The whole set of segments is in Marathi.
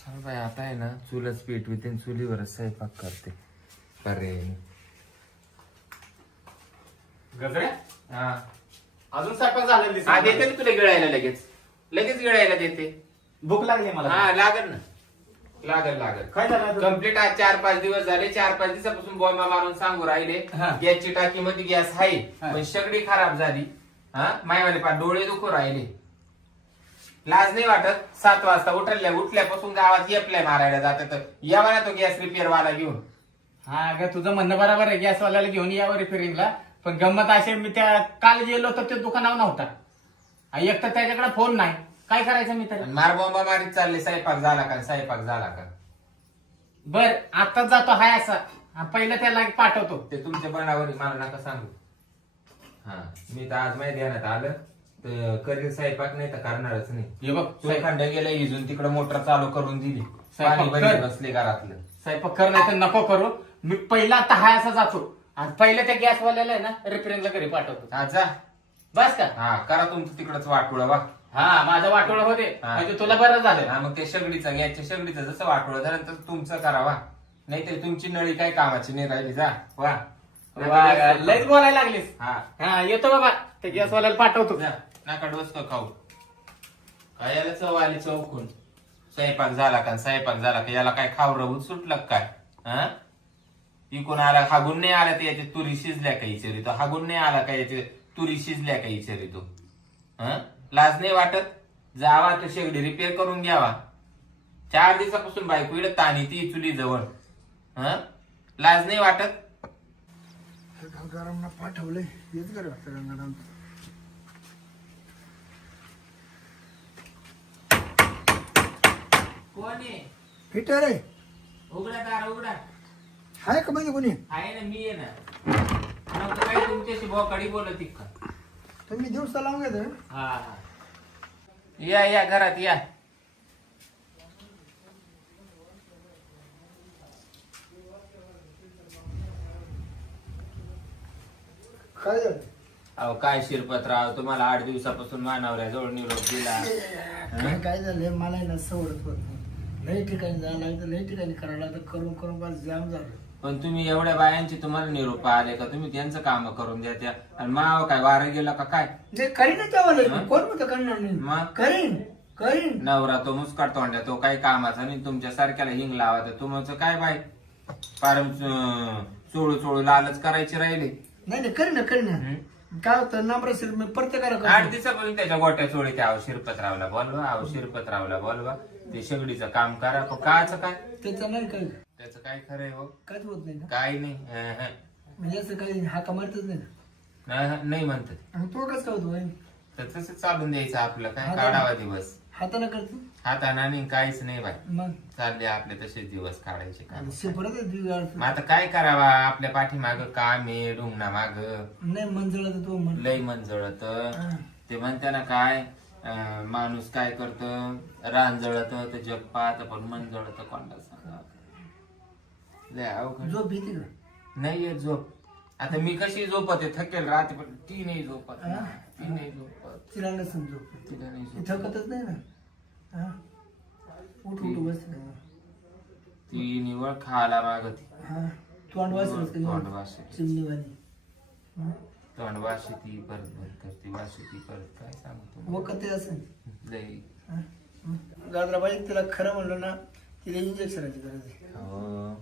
चल बाई आता आहे ना चुलच पेटविते चुलीवरच स्वयंपाक करते. पर्याय गजऱ्या हा अजून स्वयंपाक झालेला दिसत नाही. देते ना तुला गिळायला लगेच गिळायला देते. भूक लागली मला. हा लागल ना लागल काय झालं कम्प्लीट आज 4-5 दिवस झाले. 4-5 दिवसापासून बॉम्बा मारून सांगू राहिले हा. गॅसची टाकी मध्ये गॅस आहे हा. पण सगळी खराब झाली. हा मायवाले पा डोळे दुखू राहिले. लाज नाही वाटत 7 वाजता उठल्यापासून गावात येपल्या मारायला जातात तर यावा ना तो गॅस रिपेअर वाला घेऊन. हा अगं तुझं म्हणणं बरोबर आहे. गॅसवाल्याला घेऊन यावं रिपेअरिंगला. पण गंमत अशी मी त्या काल गेलो तर ते दुकानावर नव्हता. एक तर त्याच्याकडे फोन नाही. काय करायचं मी तर. आणि मार बॉम्बा मारीत चालले स्वयंपाक झाला का. बर आताच जातो हाय असा. पहिलं त्याला पाठवतो. ते तुमच्या बनावर मला नका सांगू. हा मी तर आज माहिती ध्यानात आलं तर करील स्वयंपाक नाही तर करणारच नाही. हे बघ खंड गेला इजून तिकडे मोटर चालू करून दिली. स्वयंपाक पाणी कर. भरीत बसले घरातलं. स्वयंपाक कर नाही तर नको करू. मी पहिला आता हाय असा जातो आणि पहिलं त्या गॅसवाल्याला आहे ना रिपेअरिंगला घरी पाठवतो. हा जा. बस का. हा करा तुमचं तिकडच वाटोळं वा. हा माझं वाटोळं होते हा. म्हणजे तुला बरं झालं. हा मग ते गॅसच्या शेगडीचं जसं वाटोळं झालं तसं तुमचं करावा. नाहीतर तुमची नळी काय कामाची नाही राहिली. जा वा. लयच बोलायला लागलीस. हा हा येतो बाबा ते गॅसवाल्याला पाठवतो. जा. नका डोसकं खाऊ. काय याला चव आली चौकून. स्वयंपाक झाला का याला काय खाऊ रवून सुटलं का काय. हा इकून आला हागून नाही आला तर याच्या तुरी शिजल्या का विचारितो. हागून नाही आला का याच्या तुरी शिजल्या का विचारितो. हा लाज नाही वाटत. जावा तो शेगडी रिपेअर करून घ्यावा. 4 दिवसापासून बायको इकडे ताणी ती चुली जवळ. हा लाज नाही वाटत. गरम पाठवले येत कर गरम. कोण आहे फिटर आहे उघडा दार उघडा. हाय का म्हणजे कोणी आहे ना मी आहे ना. नव्हतं काय तुमच्याशी बोकडी बोलत का. तुम्ही दिवसा लावून घेतो हा या घरात या. काय झालं अहो काय शिरपतराव तुम्हाला 8 दिवसापासून मानावऱ्याजवळ निरोप दिला. काय झालं मला आहे ना सवडत होत लई ठिकाणी जायला लागतं लई ठिकाणी करायला लागतं करून बस जाम झालं. पण तुम्ही एवढ्या बायांची तुम्हाला निरोप आले का तुम्ही त्यांचं काम करून द्या त्या. आणि माव काय वारं गेला का काय. ते करीनच तेव्हा हं? कोण म्हणतं करणार नाही मग? करीन नवरा तो मुस्काट तोंड्या तो काही कामाचा नाही. तुमच्या सारख्याला हिंग लावा तर तुमचं काय बाय फार चोळू लालच करायचे राहिले. नाही करीन हं? काय होतं नंबर मी प्रत्येकाला 8 दिवसापासून त्याच्या गोट्या चोळीत आव शिरपतरावला बोलवा. ते शेगडीचं काम करा. पण कायचं काय त्याचं नाही काही त्याचं काय खरंय हो. काहीच होत नाही ना काही नाही. म्हणजे असं काही हाका मारतच नाही ना. नाही म्हणतात आणि तो कसं होतो तर तसं चालून द्यायचं आपलं काय हा, काढावा दिवस. हाताने करतो हाताना नाही काहीच नाही बाय. मग चालले आपले तसेच दिवस काढायचे काम. परत मग आता काय करावा आपल्या पाठीमाग काम आहे डुंगणा माग नाही मंजूळ तो म्हण लय मन जळत. हा. ते म्हणते ना काय माणूस काय करत रान जळत तर जग पाहत पण मन जळत कोणाला सांगा. लय अवघड. झोप येते का नाही येत झोप. आता मी कशी झोपते थकेल राहते पण ती नाही झोपत. हा. ती नाही झोपत. तिला नसेल झोप तिला नाही ती झोपत. थकतच नाही ना हा. उठ बस ती निवळ खायला मागती. हा तोंड वाचलंच तोंड का वाशी चिमणीवाणी तोंड वाशी ती परत करते वाशी ती परत काय सांगतो वखत असेल लय. गाजराबाई तिला खरं म्हणलं ना तिला इंजेक्शनाची गरज आहे हो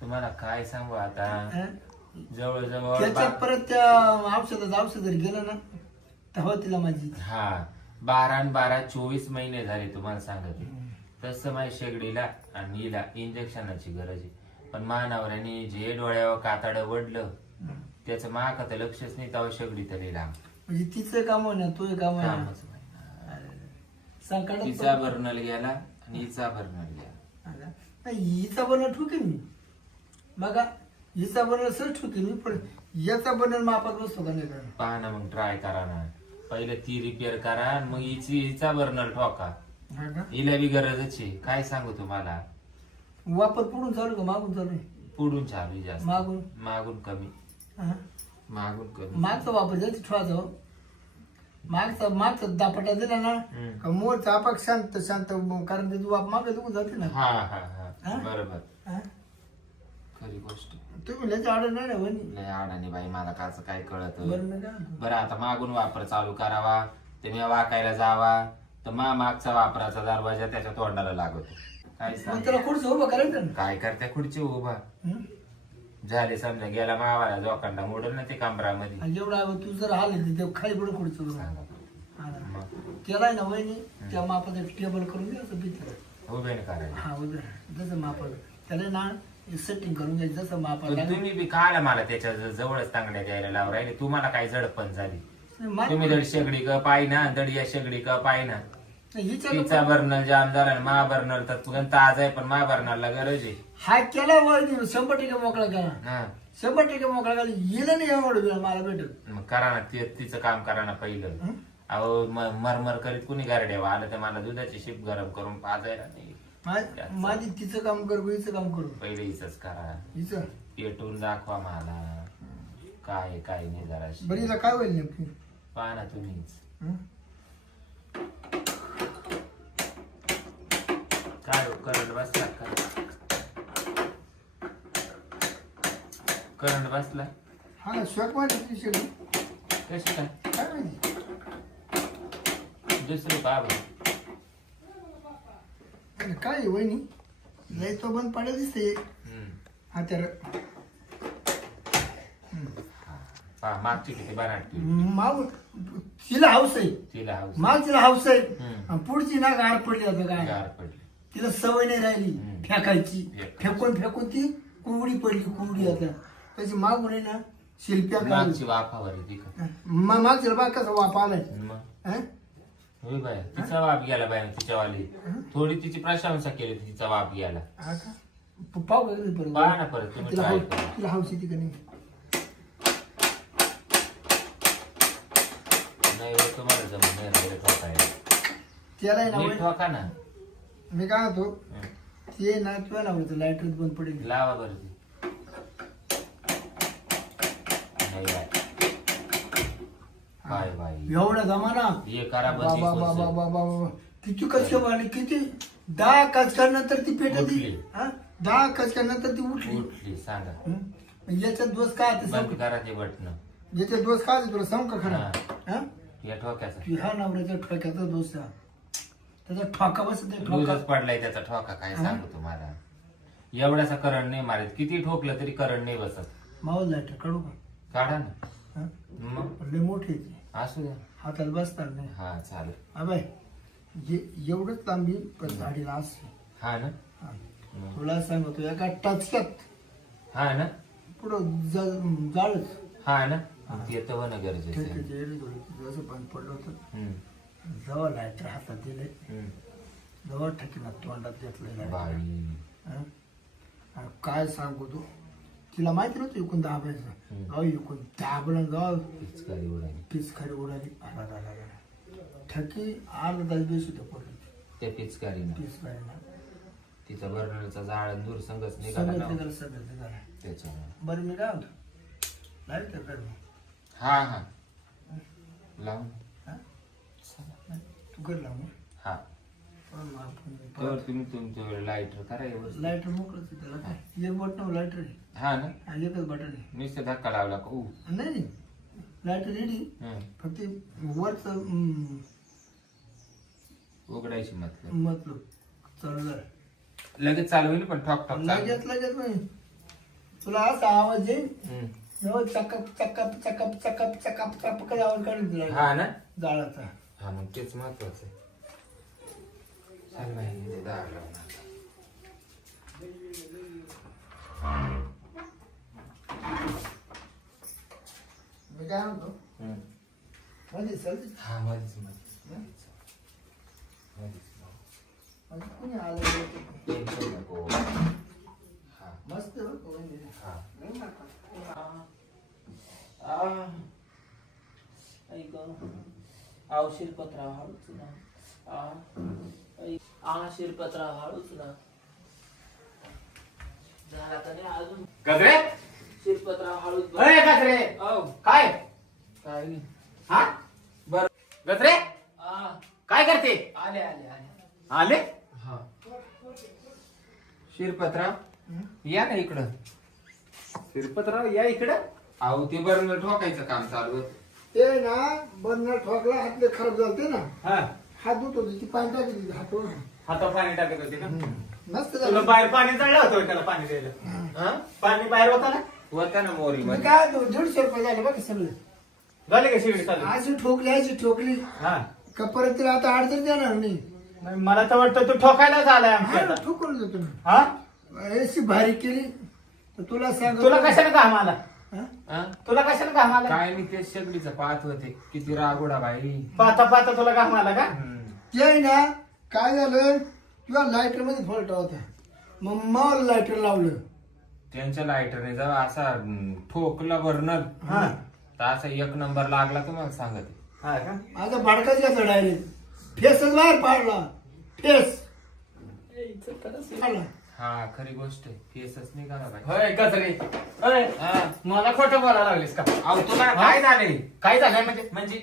तुम्हाला काय सांगू आता हा? जवळजवळ त्याच्यात परत त्या औषध जर गेलं ना तेव्हा तिला माझी हा 12 24 महिने झाले तुम्हाला सांगते. तसं माझ्या शेगडीला आणि हिला इंजेक्शनाची गरज आहे. पण मानावऱ्याने जे डोळ्यावर कातड वडलं त्याचं माका तर लक्षच नाही तेव्हा शेगडी तरी लांब म्हणजे तिचं काम हो ना तुझं काम आहे ना. कामच नाही. संकटात तिचा बर्नल गेला आणि हिचा बर्नल गेला. नाही, हिचा बनल ठुके मी बघा हिचा बनल सर ठुके मी पण याचा बनल मापात बसतो का नाही का पहा ना मग ट्राय करा ना. पहिले ती रिपेअर करा आणि मग हिचा बर्नल ठोका. हा का? हिला बी गरजच आहे. काय सांगू तुम्हाला वापर पुढून चालू का मागून चालू आहे? पुढून चालू जास्त मागून मागून कमी हा? मागून कमी मागचा वापर जायचं ठेवायचा मागचा दापटा दिला ना हम्म. का मोरचा आपाक शांत शांत कारण ते बाप मागे दुखून जाते ना हा हा हा हा? बरोबर हा? खरी गोष्ट तुम्ही लयच आडर नाही ना वहिनी लय अडाणी बाई मला काच काय कळत बरं मी काय म्हणतो? बरं आता मागून वापर चालू करावा ते मी वाकायला जावा तर मागचा वापराचा दरवाजा त्याच्या तोंडाला लागतो काय मग सांग त्याला खुर्च उभं करायचं ना काय करते खुर्ची उभा हं? झाले समजा गेला मावाला जोखंडा मोडल ना ते कमरामध्ये आणि जेवढा तू जर आले ते खाली पडून खुर्च सांगा. मग केलाय ना वहिनी त्या मापाचं टेबल करून द्यायचं भीती उभे नाही करायला हा उद्या जसं मापाचं त्याला ना सेटिंग करून घ्यायचं जसं मापाला पण तुम्ही बी खाला मला त्याच्या जवळच तांगड्या द्यायला लावून राहिले तुम्हाला काय झडपण झाली तुम्ही दड शेगडी का पाहिना दड या शेगडी का पाहिना तिचा बर्नल जाम झाला आणि महाबर्नल तर तुला ताज आहे पण महाबर्नलला गरज आहे हा केला वहिनी 100% मोकळा केला हा 100% मोकळा केला येलं नाही एवढं वेळ मला भेटत मग करा ना तिचं काम करा ना पहिलं अहो मरमर करीत कुणी गारड्यावा आलं तर मला दुधाची शिप गरम करून पाजायला नाही माझी तिचं काम करू हिचं काम करू पहिले हिचंच करा हिचं पेटून दाखवा मला काय काय नाही जरा बरं हिला काय होईल नेमकी पहा ना तुम्हीच हं? काय करंट बसला का करंट बसला हा ना शॉक मारली ती शेगडी कशी काय काय माहिती दुसरी बाब आणि काय आहे वहिनी लय तो बंद पडला दिसते हा तर मागची किती बनाटली माग तिला हाऊस आहे तिला हाऊस माग तिला हाऊस आहे हम्म. आणि पुढची ना गार पडली आता काय गार पडली तिला सवय नाही राहिली हम्म. फेकायची फेकायची. फेकून ती कुरडी पडली कुरडी आता त्याची मागून आहे ना शिल्प्या मागची वाफावर आहे ती का मागच्या बा कसा वाप आलाय मग हं? होय बाय तिचा बाप गेला बाय तिच्यावाली थोडी तिची प्रशंसा केली तिचा बाप गेला हा का? पाहू का घरी परत? पहा ना परत तुम्ही तिला try हाऊस करा. तिला हाऊस येते का नाही नाही हो, तुम्हाला जमून नाही राहिलं ठोकायला. त्याला आहे ना नीट वय- ठोका ना मी काय म्हणतो हं. ते ना तुला लावलं लाईट बंद पडेल लावा बरं ती. नाही बाय बाय बाय एवढा जमाना हे करा बस बाबा ही बाबा खुर्ची. बाबा किती कचके वाढले किती 10 कचक्यानंतर ती पेटली उठली. 10 कचक्यानंतर ती उठली उठली सांगा हं? याच्यात दोष काय ते बंद सांग करा ते बटन याच्यात दोष काय ते तुला सांग का खरं हं? या ठोक्याचा ह्या नवऱ्याच्या ठोक्याचा दोष आहे. त्याचा ठोका बसत आहे, ठोका लूजच पडलाय त्याचा ठोका काय सांगू तुम्हाला एवढासा करंट नाही मारत किती ठोकलं तरी करंट नाही बसत मावल लाईट काढू का काढा ना हं? मग पण लय मोठी आहे ती. असू द्या हाताला बसणार नाही हा चालेल अबाय एवढंच लांबी पण झाडीला असते हा ना हा. तुला सांगतो एका टचक्यात हा ना पुढं जाळच हा ना मग ते तर होणं गरजेचं आहे जसं बंद पडलं होतं हम्म, जवळ लाईटर हातात दिले हम्म. जवळ ठेकीना तोंडात घेतलं बाई काय सांगू तू तिला माहिती नव्हतं इकून दाबायचं जाऊ इकून दाबलं जाऊ पिचकारी उडाली पीस खाली उडाली ठकी अर्धा तास बेस होते पडली त्या पिचकारीनं पीस खायला तिचा बर्नरचा जाळ दूर संगच निघाला ना सगळं सगळं निघालं त्याच्यामुळे बरं मी काय होतो लाईट तर कर हा हा लावून तू कर लावून हा तर तुम्ही तुमचं लाईटर करा व्यवस्थित. लाईटर मोकळच त्याला काय एक बटन लाईटर आहे हा ना हा, एकच बटन आहे नुसतं धक्का लावला का नाही लाईटर रेडी हं. फक्त वरच उघडायची मतलब मतलब चालू झालं लगेच चालू होईल पण ठॉक ठॉक चालू. लगेच नाही तुला असा आवाज येईल हं. एवढं चकप चकप चकप चकप चकप चकप काही आवाज काढून तुला हा ना जाळाचा हा मग तेच महत्वाचं आहे चाल बाई, इथे दार लावून आता. मी काय म्हणतो हं. म्हणजे चलते हा मध्येच मध्येच म्हणजे कोणी आलं टेन्शन नको हा मस्त बरं का म्हणजे. हा नाही नका. आव शिरपतराव हळूच ना शिरपतराव हळूच ना झाला का नाही अजून गजरे शिरपतराव हळूच अरे गजरे औ काय काय नाही हा बर गजरे हा, काय करते? आले आले आले आले? हा. शिरपतराव या ना इकडं. शिरपतराव या इकडं. अहो ते बर्नर ठोकायचं काम चालू होतं. ते ना बनना ठोकला हातले खराब झालते ना, हा, हात धुत होती ती पाणी टाकली हातवर. हातावर पाणी टाकत होते ना. मस्त तुला झालं. बाहेर पाणी चढलं होतं त्याला पाणी द्यायला. हा? पाणी बाहेर होता ना. होता ना मोरी मी मध्ये. काय 150 रुपये झाले बघ सगळे. झाले का शिगडी चालू? अशी ठोकली हा. का परत तिला आता अडचण देणार नाही. नाही, मला तर वाटतं तू ठोकायला झालाय आमच्या हा, आता. ठोकून देतो ना. हा? अशी भारी केली तर तुला सांग. तुला कशाने घाम आला? हा? तुला कशाने घाम आला? काय मी ते शेगडीचं पाहत होते किती रागोडा बाई. पाहता पाहता तुला घाम आला का? ते आहे ना काय झालं, तुला लायटर मध्ये फॉल्ट होता, मग मला लायटर लावलं. त्यांच्या लायटरने जेव्हा असा ठोकला बर्नर हा. तर असा एक नंबर लागला तुम्हाला सांगते. हा का? आता भडकाच घ्यायचा डायरेक्ट, फेसच बाहेर पाडला. फेस आला. हा खरी गोष्ट आहे. केसच निघाला बाई. होय गजरे. होय. हा. मला खोटं बोलायला लागलीस का? अहो तुला काय झाले काय झालंय म्हणजे? म्हणजे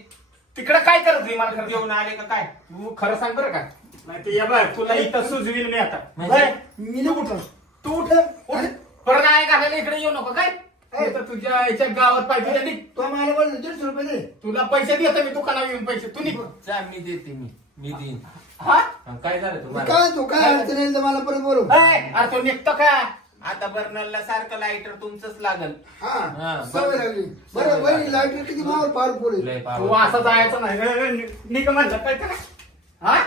तिकडे काय करत नाही मला खरं येऊन आले का काय? तू खरं सांग बरं का? नाही ते या बघ तुला इथं सुजवील मी आता. म्हणजे? होय. मी नाही कुठं तू उठ. उठ. परत नाही घालायला इकडे येऊ नको काय? ए. तर तुझ्या याच्या गावात पाहिजे त्यांनी. तो मला बोलतो 150 रुपये दे. तुला पैसे देतो मी दुकानावर येऊन पैसे तू निघ. जा मी देते मी देईन. हा? हा, काय झालं तुम्हाला? काय तू काय अडचण येईल तर मला परत बोलव. ए, अरे तो निघतो का? आता बर्नरला सारखं लायटर तुमचंच लागल. हा हा, सवय लागली. बरं बरं लायटर किती मावर पावरफुल आहे. लय तू पावर. असं जायचं नाही. निघ म्हणलं कळतं का? हा?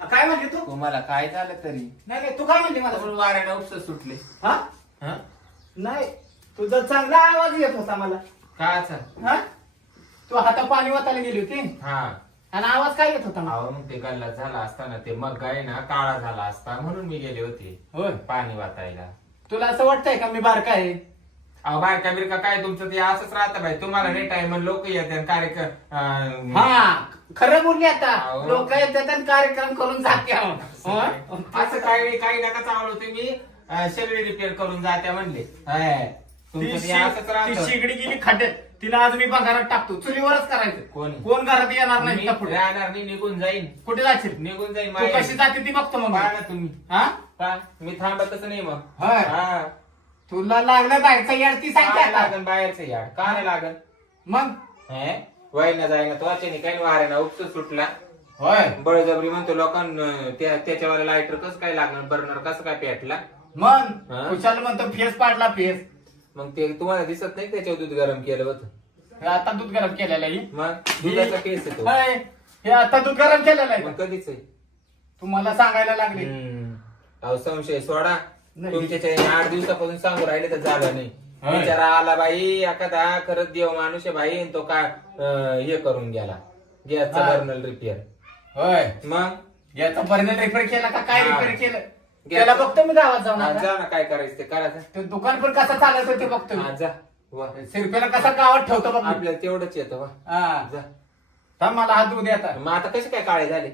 काय म्हणली तू? तुम्हाला काय झालं तरी नाही नाही तू काय म्हणली मला? आपण वाऱ्याने उपस सुटले. हा? हा? नाही तुझा चांगला आवाज येत होता मला. काचा? हा? तू हाता पाणी वाचायला गेली होती हा. आणि आवाज काय येत होता मला? अहो मग ते गल्ला झाला असताना ते मग आहे ना काळा झाला असता म्हणून मी गेले होते होय. पाणी वाचायला. तुला असं वाटतंय का मी बारका आहे? अहो बायका बिरका काय तुमचं ते असंच राहतं बाई. तुम्हाला नाही टाइम लोक येतात कार्यक्रम. हा खरं बोलली आता. अहो. लोक येतात आणि कार्यक्रम करून जाते हो. असं काही नका चावलं तुम्ही सगळे रिपेअर करून जात्या म्हणले. हाय. तुमचं ते असंच ती राहतं. शिगडी गेली खड्ड्यात. तिला आज मी पगारात टाकतो. चुलीवरच करायचं. कोणी? कोण घरात येणार नाही मी का पुढे? राहणार नाही, निघून जाईन. कुठे जाशील? निघून जाईन तू माहेरी. कशी जाते ती बघतो मग. पहा ना तुम्ही. हा? पहा, मी थांबतच नाही मग. होय. हा. तुला लागलं बाहेरचा याड ती सांगते काय आता. लागन बाहेरचं याड? का नाही लागन? मग हे? वयना जायना तो अचानक काही वाऱ्याना उपस सुटला. होय. बळजबरी म्हणतो लोकांना त्याच्यावर लायटर कसं काय लागणार, बर्नर कसं काय पेटला. मग हा? कुशाल म्हणतो फेस पाडला फेस. मग ते तुम्हाला दिसत नाही त्याच्यावर दूध गरम केलं होतं. हे आता दूध गरम केलेलं आहे. मग दुधाचा केस येतो. होय. हे आता दूध गरम केलेलं आहे. मग कधीच आहे. तुम्हाला सांगायला लागले. अहो संशय सोडा. नाही. तुमच्या 8 दिवसापासून सांगू राहिले तर झालं नाही. होय. बिचारा आला बाई एखादा खरंच देव माणूस आहे बाई आणि तो काय हे करून गेला गॅसचा हा. Burner repair. होय. मग याचा बर्नर रिपेअर केला का काय हा. रिपेअर केलं? त्याला बघतो मी गावात जाऊन हा, आता. जा ना काय करायचं ते करायचं. ते दुकान पण कसं चालायचं ते बघतो मी. हा, जा वा. शिरपेला कसा गावात ठेवतो बघ मी. आपल्याला तेवढंच येतं वा. हा. जा. थांब मला हात धुऊ दे आता. मग आता कसे काय काळे झाले?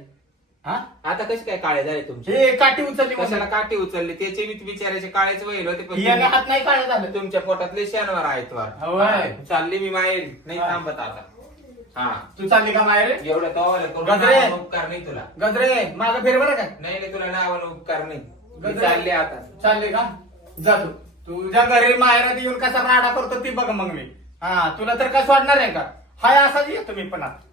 हा? आता कसे काय काळे झाले तुमचे? हे काठी उचलली कशाला म्हणून. काठी उचलली त्याचे बिचाराचे काळेच वैल होते पण याने हात नाही काढा झालं. तुमच्या पोटातले शनिवार आहेत वार. होय. हा, चालली मी माहेरी नाही हा. थांबत आता. हा तू चालली का माहेर? एवढं तवाला करून गजरे. नावानं उपकार नाही तुला. गजरे माझं फेर बरं काय? नाही नाही तुला नावानं उपकार नाही. मी गजरे. चालले आता. चालले का? जातो. तुझ्या घरी माहेरात येऊन कसा राडा करतो ती बघ मग मी. हा तुला तर काय सोडणार आहे का? हाय असाच येतो मी पण आता.